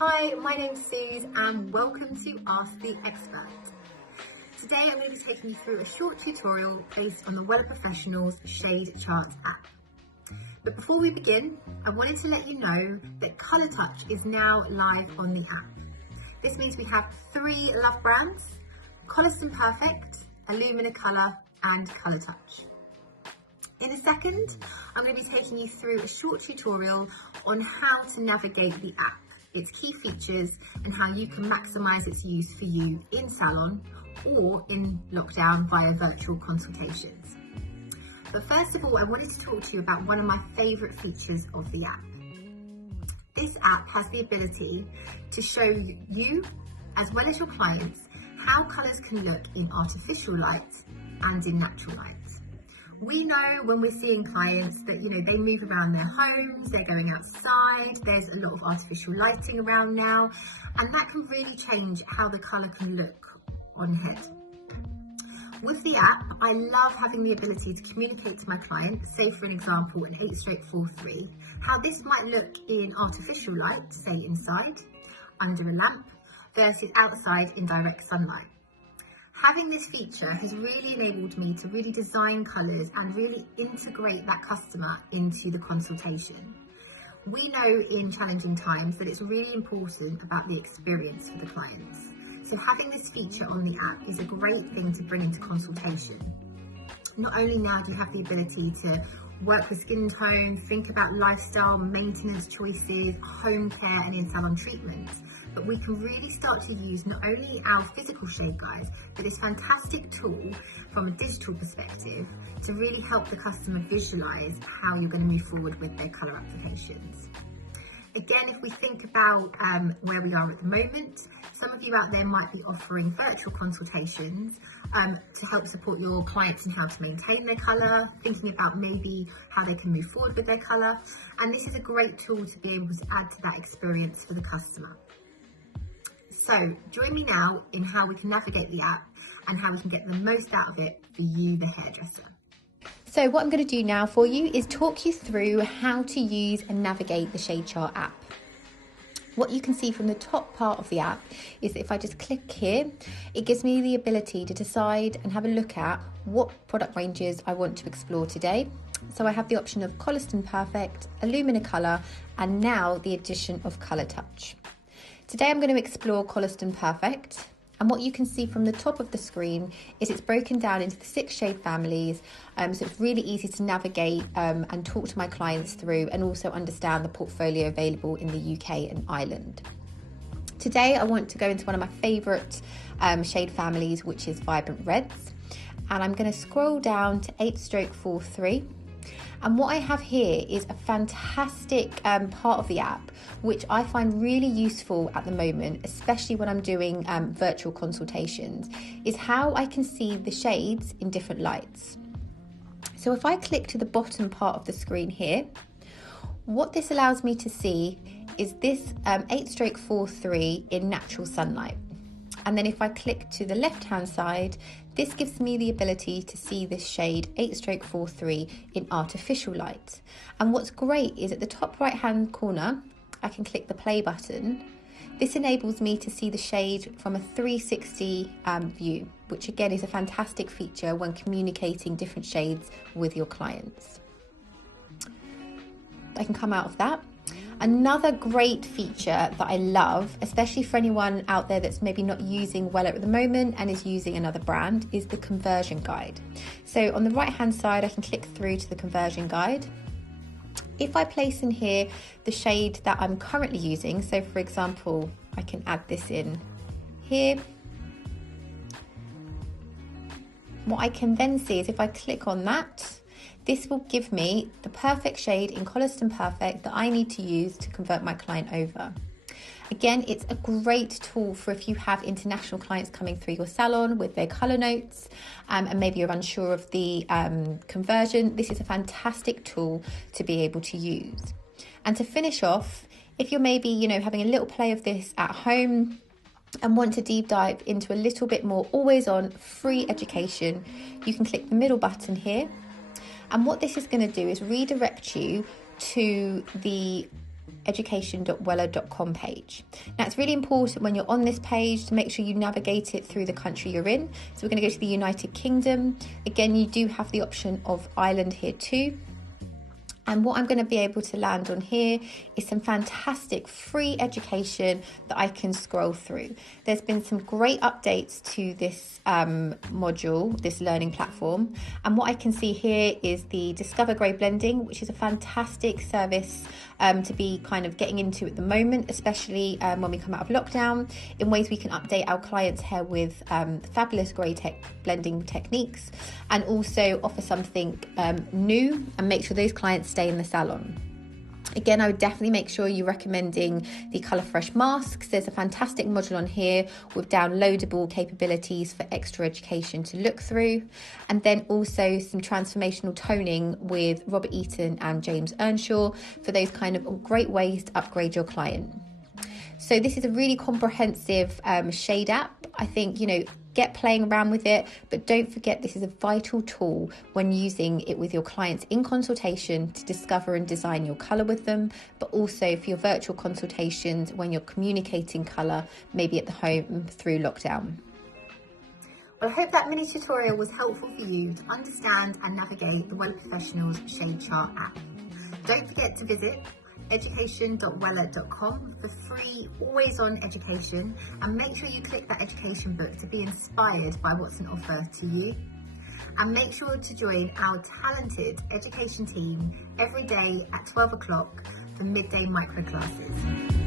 Hi, my name's Sooz and welcome to Ask the Expert. Today I'm going to be taking you through a short tutorial based on the Wella Professional's Shade Chart app. But before we begin, I wanted to let you know that Colour Touch is now live on the app. This means we have 3 love brands: Coliston Perfect, Illumina Colour and Colour Touch. In a second, I'm going to be taking you through a short tutorial on how to navigate the app, its key features and how you can maximise its use for you in salon or in lockdown via virtual consultations. But first of all, I wanted to talk to you about one of my favourite features of the app. This app has the ability to show you, as well as your clients, how colours can look in artificial light and in natural light. We know when we're seeing clients that, they move around their homes, they're going outside, there's a lot of artificial lighting around now, and that can really change how the colour can look on head. With the app, I love having the ability to communicate to my client, say for an example, an 8/4/3, how this might look in artificial light, say inside, under a lamp, versus outside in direct sunlight. Having this feature has really enabled me to really design colours and really integrate that customer into the consultation. We know in challenging times that it's really important about the experience for the clients. So having this feature on the app is a great thing to bring into consultation. Not only now do you have the ability to work with skin tone, think about lifestyle, maintenance choices, home care and in-salon treatments, but we can really start to use not only our physical shade guides, but this fantastic tool from a digital perspective to really help the customer visualise how you're going to move forward with their colour applications. Again, if we think about where we are at the moment, some of you out there might be offering virtual consultations to help support your clients in how to maintain their colour, thinking about maybe how they can move forward with their colour. And this is a great tool to be able to add to that experience for the customer. So join me now in how we can navigate the app and how we can get the most out of it for you, the hairdresser. So what I'm going to do now for you is talk you through how to use and navigate the Shade Chart app. What you can see from the top part of the app is that if I just click here, it gives me the ability to decide and have a look at what product ranges I want to explore today. So I have the option of Coliston Perfect, Illumina Colour, and now the addition of Colour Touch. Today I'm going to explore Coliston Perfect. And what you can see from the top of the screen is it's broken down into the 6 shade families, so it's really easy to navigate and talk to my clients through and also understand the portfolio available in the UK and Ireland. Today I want to go into one of my favourite shade families, which is Vibrant Reds, and I'm going to scroll down to 8/4/3. And what I have here is a fantastic part of the app, which I find really useful at the moment, especially when I'm doing virtual consultations, is how I can see the shades in different lights. So if I click to the bottom part of the screen here, what this allows me to see is this 8/4/3 in natural sunlight. And then if I click to the left-hand side, this gives me the ability to see this shade 8/4/3 in artificial light. And what's great is at the top right-hand corner, I can click the play button. This enables me to see the shade from a 360 view, which again is a fantastic feature when communicating different shades with your clients. I can come out of that. Another great feature that I love, especially for anyone out there that's maybe not using Wella at the moment and is using another brand, is the conversion guide. So on the right hand side, I can click through to the conversion guide. If I place in here the shade that I'm currently using, so for example, I can add this in here. What I can then see is if I click on that, this will give me the perfect shade in Coliston Perfect that I need to use to convert my client over. Again, it's a great tool for if you have international clients coming through your salon with their colour notes and maybe you're unsure of the conversion. This is a fantastic tool to be able to use. And to finish off, if you're maybe, having a little play of this at home and want to deep dive into a little bit more always on free education, you can click the middle button here. And what this is going to do is redirect you to the education.wella.com page. Now it's really important when you're on this page to make sure you navigate it through the country you're in. So we're going to go to the United Kingdom. Again, you do have the option of Ireland here too. And what I'm going to be able to land on here is some fantastic free education that I can scroll through. There's been some great updates to this module, this learning platform. And what I can see here is the Discover Grey Blending, which is a fantastic service to be kind of getting into at the moment, especially when we come out of lockdown, in ways we can update our clients' hair with fabulous grey blending techniques, and also offer something new and make sure those clients stay in the salon. Again, I would definitely make sure you're recommending the Colour Fresh masks. There's a fantastic module on here with downloadable capabilities for extra education to look through. And then also some transformational toning with Robert Eaton and James Earnshaw for those kind of great ways to upgrade your client. So this is a really comprehensive shade app. I think, get playing around with it, but don't forget this is a vital tool when using it with your clients in consultation to discover and design your colour with them, but also for your virtual consultations when you're communicating colour, maybe at the home through lockdown. Well, I hope that mini tutorial was helpful for you to understand and navigate the Wella Professionals Shade Chart app. Don't forget to visit education.wella.com for free, always-on education, and make sure you click that education book to be inspired by what's on offer to you. And make sure to join our talented education team every day at 12 o'clock for midday micro classes.